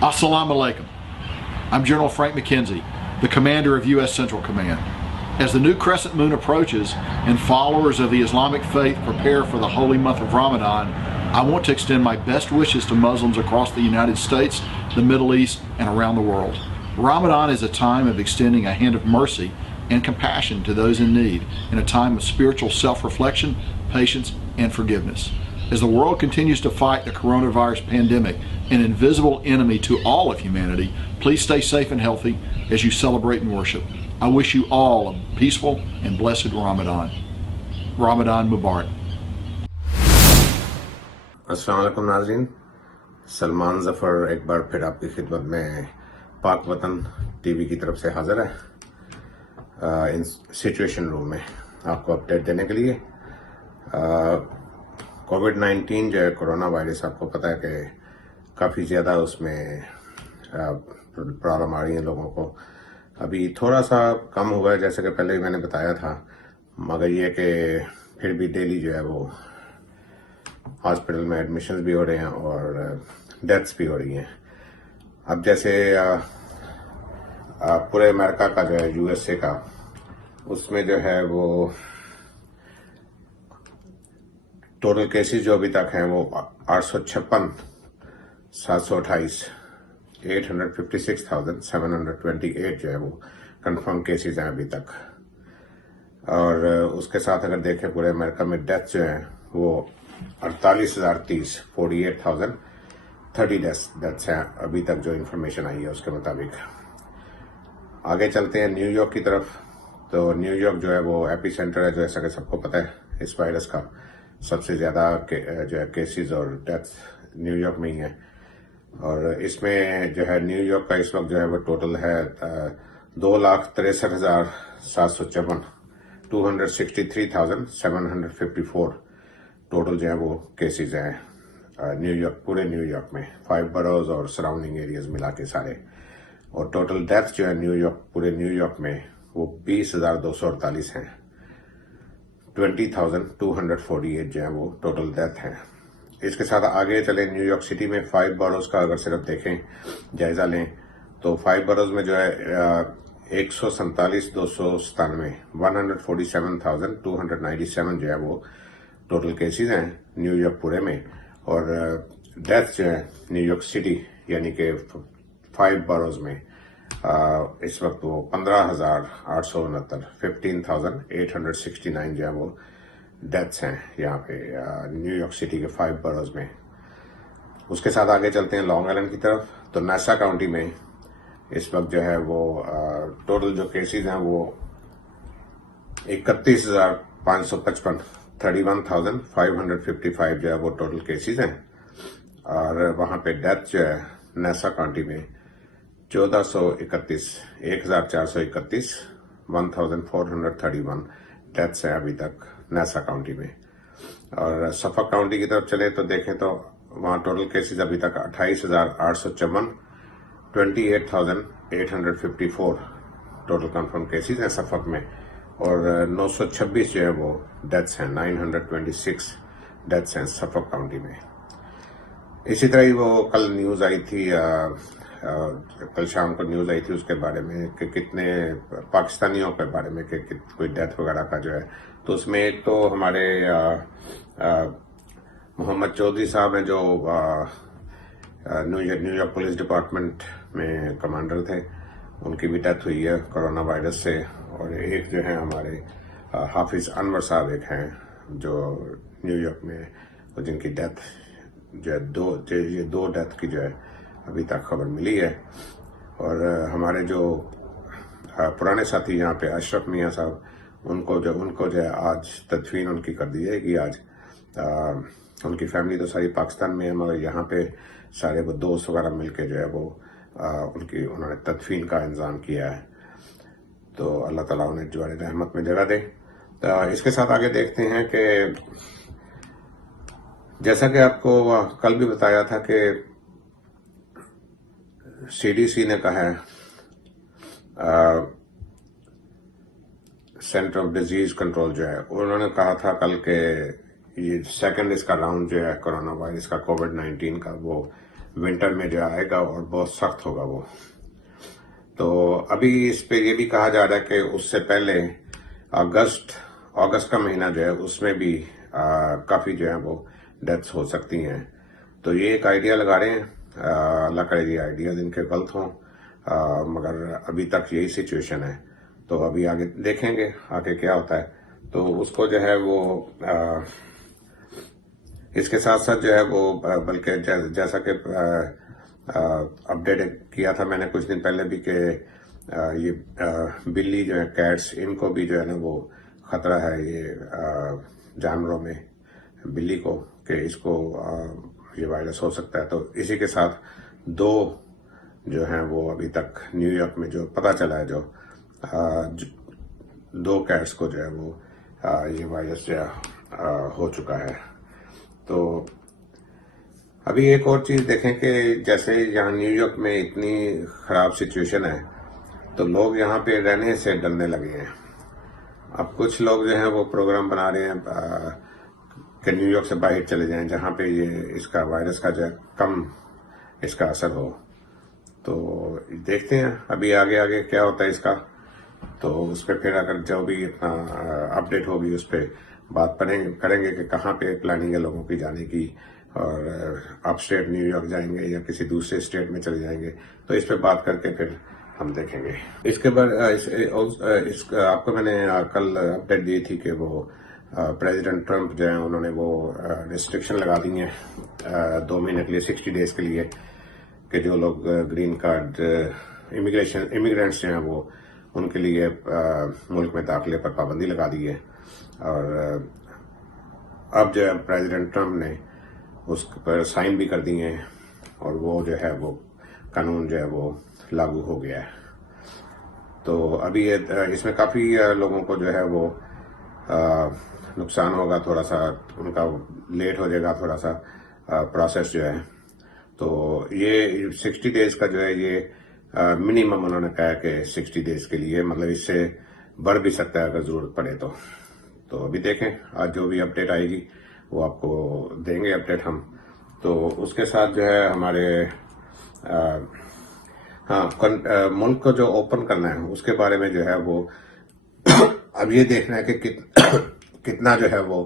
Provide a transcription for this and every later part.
Assalamu alaikum. I'm General Frank McKenzie, the commander of U.S. Central Command. As the new crescent moon approaches and followers of the Islamic faith prepare for the holy month of Ramadan, I want to extend my best wishes to Muslims across the United States, the Middle East, and around the world. Ramadan is a time of extending a hand of mercy and compassion to those in need, in a time of spiritual self-reflection, patience, and forgiveness. As the world continues to fight the coronavirus pandemic, an invisible enemy to all of humanity, please stay safe and healthy as you celebrate and worship. I wish you all a peaceful and blessed Ramadan. Ramadan Mubarak. अस्सलाम वालेकुम नाज़रीन, सलमान ज़फ़र एक बार फिर आपकी खिदमत में पाक वतन टीवी की तरफ से हाजिर है इन सिचुएशन रूम में आपको अपडेट देने के लिए। कोविड-19 जो है कोरोना वायरस, आपको पता है कि काफ़ी ज़्यादा उसमें प्रॉब्लम आ रही है लोगों को। अभी थोड़ा सा कम हुआ है, जैसे कि पहले ही मैंने बताया था, मगर ये कि फिर भी डेली जो है वो हॉस्पिटल में एडमिशन्स भी हो रहे हैं और डेथ्स भी हो रही हैं। अब जैसे पूरे अमेरिका का जो है यूएसए का, उसमें जो है वो टोटल केसेस जो अभी तक हैं वो 856, 728, 856,728 जो है वो कंफर्म केसेस हैं अभी तक। और उसके साथ अगर देखें पूरे अमेरिका में डेथ जो है वो 48,030, 48,030 डेथ्स हैं अभी तक, जो इन्फॉर्मेशन आई है उसके मुताबिक। आगे चलते हैं न्यूयॉर्क की तरफ। तो न्यूयॉर्क जो है वो एपी सेंटर है, जैसा कि सबको पता है इस वायरस का। सबसे ज़्यादा जो है केसेस और डेथ्स न्यूयॉर्क में ही है। और इसमें जो है न्यूयॉर्क का इस वक्त जो है वो टोटल है 2,63,754, 263,754 टोटल जो है वो केसेस हैं न्यूयॉर्क, पूरे न्यूयॉर्क में 5 बरोज और सराउंडिंग एरियाज मिला के सारे। और टोटल डेथ जो है न्यूयॉर्क, पूरे न्यूयॉर्क में वो 20,248 हैं। 20,248 जो है वो टोटल डेथ है। इसके साथ आगे चले, न्यूयॉर्क सिटी में 5 बरोज का अगर सिर्फ देखें, जायजा लें, तो 5 बरोज में जो है 147,297, 147,297 जो है वो टोटल केसेस हैं न्यूयॉर्क पूरे में। और डेथ जो है न्यूयॉर्क सिटी यानी कि 5 बरोज में इस वक्त वो 15,869, 15,869 जो है वो डेथ्स हैं यहाँ पे न्यूयॉर्क सिटी के 5 बरोज में। उसके साथ आगे चलते हैं लॉन्ग आइलैंड की तरफ। तो नासा काउंटी में इस वक्त जो है वो टोटल जो केसेस हैं वो 31,555, 31,555 जो है वो टोटल केसेस हैं। और वहाँ पे डेथ जो है नासा काउंटी में 1,431, 1,431, 1,431 डेथ्स हैं अभी तक नासा काउंटी में। और सफक काउंटी की तरफ चले तो देखें तो वहाँ टोटल केसेस अभी तक 28,854, 28,854 टोटल कंफर्म केसेस हैं सफक में। और 926 जो है वो डेथ्स हैं, 926 डेथ्स हैं सफक काउंटी में। इसी तरह ही वो कल न्यूज़ आई थी, कल शाम को न्यूज़ आई थी उसके बारे में कि कितने पाकिस्तानियों के बारे में कि कोई डेथ वगैरह का जो है। तो उसमें एक तो हमारे मोहम्मद चौधरी साहब हैं जो न्यूयॉर्क पुलिस डिपार्टमेंट में कमांडर थे, उनकी भी डेथ हुई है कोरोना वायरस से। और एक जो है हमारे हाफिज अनवर साहब एक हैं जो न्यूयॉर्क में, जिनकी डेथ जो है ये दो डेथ की जो है अभी तक खबर मिली है। और हमारे जो पुराने साथी यहाँ पे अशरफ मियाँ साहब, उनको जो है आज तदफीन उनकी कर दी जाएगी आज। उनकी फैमिली तो सारी पाकिस्तान में है, मगर यहाँ पे सारे वो दोस्त वगैरह मिलके जो है वो उन्होंने तदफीन का इंतजाम किया है। तो अल्लाह ताला उन्हें जवारे रहमत में जगह दे। तो इसके साथ आगे देखते हैं कि जैसा कि आपको कल भी बताया था कि सीडीसी ने कहा है, सेंटर ऑफ डिजीज कंट्रोल जो है, उन्होंने कहा था कल के ये सेकंड इसका राउंड जो है कोरोना वायरस का, कोविड-19 का, वो विंटर में जो आएगा और बहुत सख्त होगा वो। तो अभी इस पे ये भी कहा जा रहा है कि उससे पहले अगस्त का महीना जो है उसमें भी काफी जो है वो डेथ्स हो सकती हैं। तो ये एक आइडिया लगा रहे हैं, अल्लाह करे ये आइडियाज इनके गलत हों, मगर अभी तक यही सिचुएशन है। तो अभी आगे देखेंगे आगे क्या होता है। तो उसको जो है वो इसके साथ साथ जो है वो बल्कि जैसा कि अपडेट किया था मैंने कुछ दिन पहले भी कि ये बिल्ली जो है कैट्स, इनको भी जो है ना वो खतरा है ये जानवरों में बिल्ली को, कि इसको ये वायरस हो सकता है। तो इसी के साथ दो जो हैं वो अभी तक न्यूयॉर्क में जो पता चला है, दो कैट्स को जो है वो ये वायरस जो हो चुका है। तो अभी एक और चीज देखें कि जैसे यहाँ न्यूयॉर्क में इतनी खराब सिचुएशन है तो लोग यहाँ पे रहने से डरने लगे हैं। अब कुछ लोग जो हैं वो प्रोग्राम बना रहे हैं कि न्यूयॉर्क से बाहर चले जाएं जहाँ पे ये इसका वायरस का जो है कम इसका असर हो। तो देखते हैं अभी आगे आगे क्या होता है इसका। तो उस पर फिर अगर जो भी इतना अपडेट होगी उस पर बात करेंगे कि कहाँ पे प्लानिंग है लोगों की जाने की, और अप स्टेट न्यूयॉर्क जाएंगे या किसी दूसरे स्टेट में चले जाएंगे। तो इस पे बात करके फिर हम देखेंगे। इसके बाद आपको मैंने कल अपडेट दी थी कि वो प्रेसिडेंट ट्रंप जो है उन्होंने वो रिस्ट्रिक्शन लगा दी है 2 महीने के लिए, 60 डेज के लिए, कि जो लोग ग्रीन कार्ड इमिग्रेंट्स जो हैं वो उनके लिए मुल्क में दाखिले पर पाबंदी लगा दी है। और अब जो है प्रेसिडेंट ट्रंप ने उस पर साइन भी कर दिए हैं और वो जो है वो कानून जो है वो लागू हो गया है। तो अभी इसमें काफी लोगों को जो है वो नुकसान होगा, थोड़ा सा उनका लेट हो जाएगा थोड़ा सा प्रोसेस जो है। तो ये 60 डेज का जो है ये मिनिमम उन्होंने कहा कि 60 डेज के लिए, मतलब इससे बढ़ भी सकता है अगर जरूरत पड़े तो अभी देखें, आज जो भी अपडेट आएगी वो आपको देंगे अपडेट हम। तो उसके साथ जो है हमारे मुल्क को जो ओपन करना है उसके बारे में जो है वो अब ये देखना है कि कितना जो है वो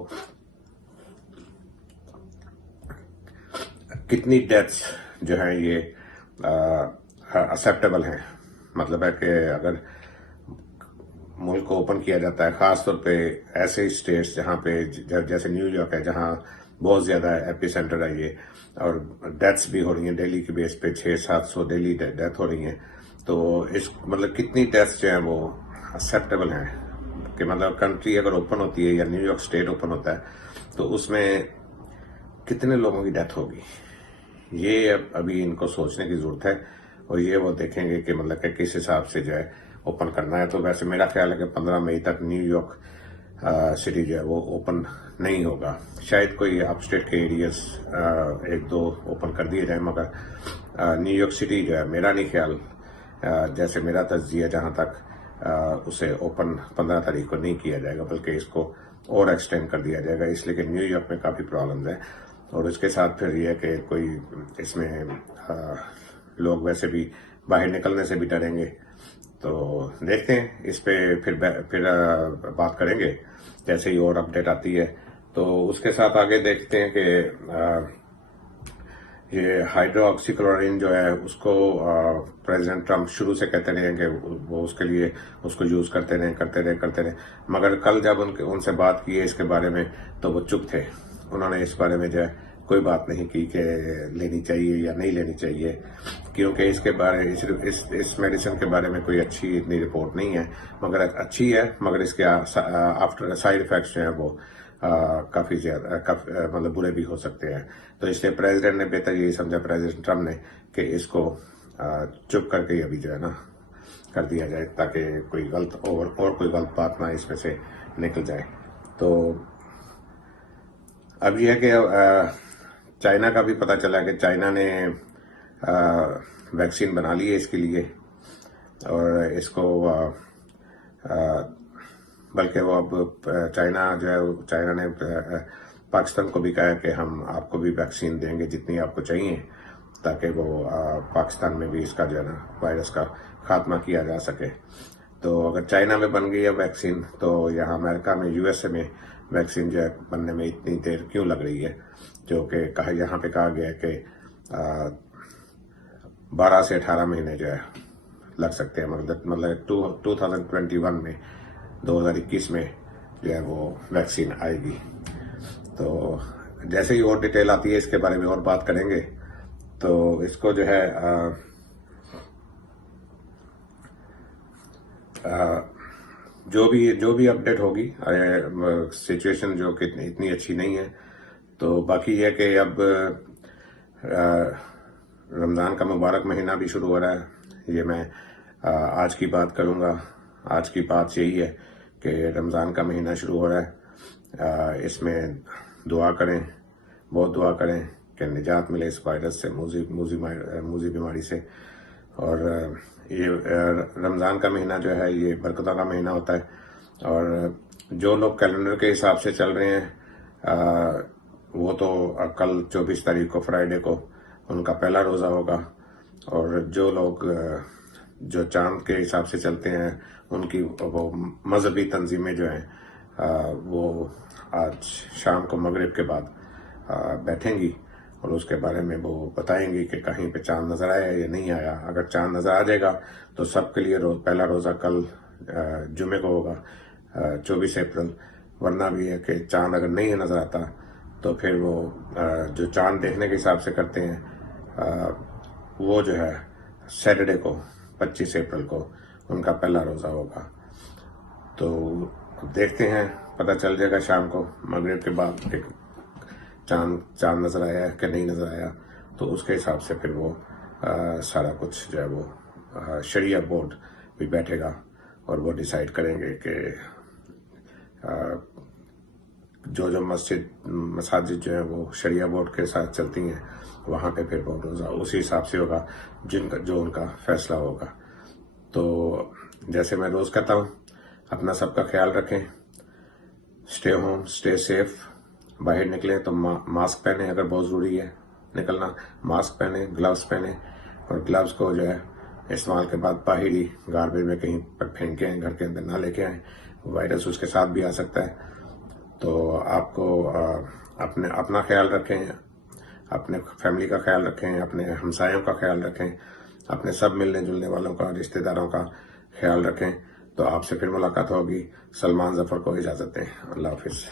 कितनी डेथ्स जो है ये एक्सेप्टेबल हैं। मतलब है कि अगर मुल्क को ओपन किया जाता है, खासतौर पे ऐसे स्टेट्स जहाँ पे जैसे न्यूयॉर्क है जहाँ बहुत ज्यादा एपी सेंटर है ये, और डेथ्स भी हो रही हैं डेली की बेस पे, 600-700 डेली डेथ हो रही हैं। तो इस मतलब कितनी डेथ्स जो है वो एक्सेप्टेबल हैं कि मतलब कंट्री अगर ओपन होती है या न्यूयॉर्क स्टेट ओपन होता है तो उसमें कितने लोगों की डेथ होगी, ये अभी इनको सोचने की जरूरत है। और ये वो देखेंगे कि मतलब कि किस हिसाब से जो है ओपन करना है। तो वैसे मेरा ख्याल है कि 15 मई तक न्यूयॉर्क सिटी जो है वो ओपन नहीं होगा। शायद कोई अपस्टेट के एरियाज 1-2 ओपन कर दिए जाए, मगर न्यूयॉर्क सिटी जो है मेरा नहीं ख्याल, जैसे मेरा तज्जिया जहां तक उसे ओपन 15 तारीख को नहीं किया जाएगा, बल्कि इसको और एक्सटेंड कर दिया जाएगा, इसलिए कि न्यूयॉर्क में काफी प्रॉब्लम्स है। और उसके साथ फिर यह कि कोई इसमें लोग वैसे भी बाहर निकलने से भी डरेंगे। तो देखते हैं इस पे फिर बात करेंगे जैसे ही और अपडेट आती है। तो उसके साथ आगे देखते हैं कि ये हाइड्रोक्सीक्लोरोक्विन जो है उसको प्रेसिडेंट ट्रंप शुरू से कहते रहे कि वो उसके लिए उसको यूज करते रहे, मगर कल जब उनसे बात की है इसके बारे में तो वो चुप थे। उन्होंने इस बारे में जो है कोई बात नहीं की कि लेनी चाहिए या नहीं लेनी चाहिए, क्योंकि इसके बारे इस मेडिसिन के बारे में कोई अच्छी इतनी रिपोर्ट नहीं है, मगर अच्छी है, मगर इसके आफ्टर साइड इफेक्ट्स जो है वो काफी ज्यादा मतलब बुरे भी हो सकते हैं। तो इसलिए प्रेसिडेंट ने बेहतर यही समझा, प्रेसिडेंट ट्रंप ने, कि इसको चुप करके अभी जो है ना कर दिया जाए, ताकि कोई गलत और कोई गलत बात ना इसमें से निकल जाए। तो अब यह है कि चाइना का भी पता चला कि चाइना ने वैक्सीन बना ली है इसके लिए, और इसको बल्कि वो अब चाइना जो है चाइना ने पाकिस्तान को भी कहा कि हम आपको भी वैक्सीन देंगे जितनी आपको चाहिए। ताकि वो पाकिस्तान में भी इसका जो है ना वायरस का खात्मा किया जा सके। तो अगर चाइना में बन गई है वैक्सीन, तो यहाँ अमेरिका में, यूएसए में वैक्सीन जो है बनने में इतनी देर क्यों लग रही है, जो कि यहाँ पे कहा गया है कि 12 से 18 महीने जो है लग सकते हैं। मतलब 2021 में, 2021 में जो है वो वैक्सीन आएगी। तो जैसे ही और डिटेल आती है इसके बारे में और बात करेंगे। तो इसको जो है जो भी अपडेट होगी, सिचुएशन जो कि इतनी अच्छी नहीं है। तो बाकी यह कि अब रमज़ान का मुबारक महीना भी शुरू हो रहा है। ये मैं आज की बात करूंगा। आज की बात यही है कि रमज़ान का महीना शुरू हो रहा है। इसमें दुआ करें, बहुत दुआ करें कि निजात मिले इस वायरस से, मूजी बीमारी से। और ये रमज़ान का महीना जो है ये बरकतों का महीना होता है। और जो लोग कैलेंडर के हिसाब से चल रहे हैं वो तो कल 24 तारीख को, फ्राइडे को, उनका पहला रोज़ा होगा। और जो लोग जो चांद के हिसाब से चलते हैं, उनकी वो मजहबी तंजीमें जो हैं वो आज शाम को मगरिब के बाद बैठेंगी और उसके बारे में वो बताएंगी कि कहीं पे चांद नजर आया या नहीं आया। अगर चांद नजर आ जाएगा तो सबके लिए पहला रोज़ा कल जुमे को होगा, 24 अप्रैल। वरना भी है कि चांद अगर नहीं नजर आता तो फिर वो जो चांद देखने के हिसाब से करते हैं वो जो है सैटरडे को, 25 अप्रैल को उनका पहला रोज़ा होगा। तो देखते हैं, पता चल जाएगा शाम को मगरिब के बाद कि चांद नजर आया है कि नहीं नजर आया। तो उसके हिसाब से फिर वो सारा कुछ जो है वो शरिया बोर्ड भी बैठेगा और वो डिसाइड करेंगे कि जो मसाजिद जो है वो शरिया बोर्ड के साथ चलती हैं, वहाँ पे फिर वो रोज़ा उसी हिसाब से होगा जो उनका फैसला होगा। तो जैसे मैं रोज़ कहता हूँ, अपना सबका ख्याल रखें, स्टे होम, स्टे सेफ। बाहर निकले तो मास्क पहने, अगर बहुत ज़रूरी है निकलना, मास्क पहने, ग्लव्स पहने। और ग्लव्स को जो है इस्तेमाल के बाद बाहर ही गार्बेज में कहीं पर फेंके हैं, घर के अंदर ना लेके आए, वायरस उसके साथ भी आ सकता है। तो आपको अपना ख्याल रखें, अपने फैमिली का ख्याल रखें, अपने हमसायों का ख्याल रखें, अपने सब मिलने जुलने वालों का, रिश्तेदारों का ख्याल रखें। तो आपसे फिर मुलाकात होगी। सलमान जफर को इजाज़त दें। अल्लाह हाफिज़।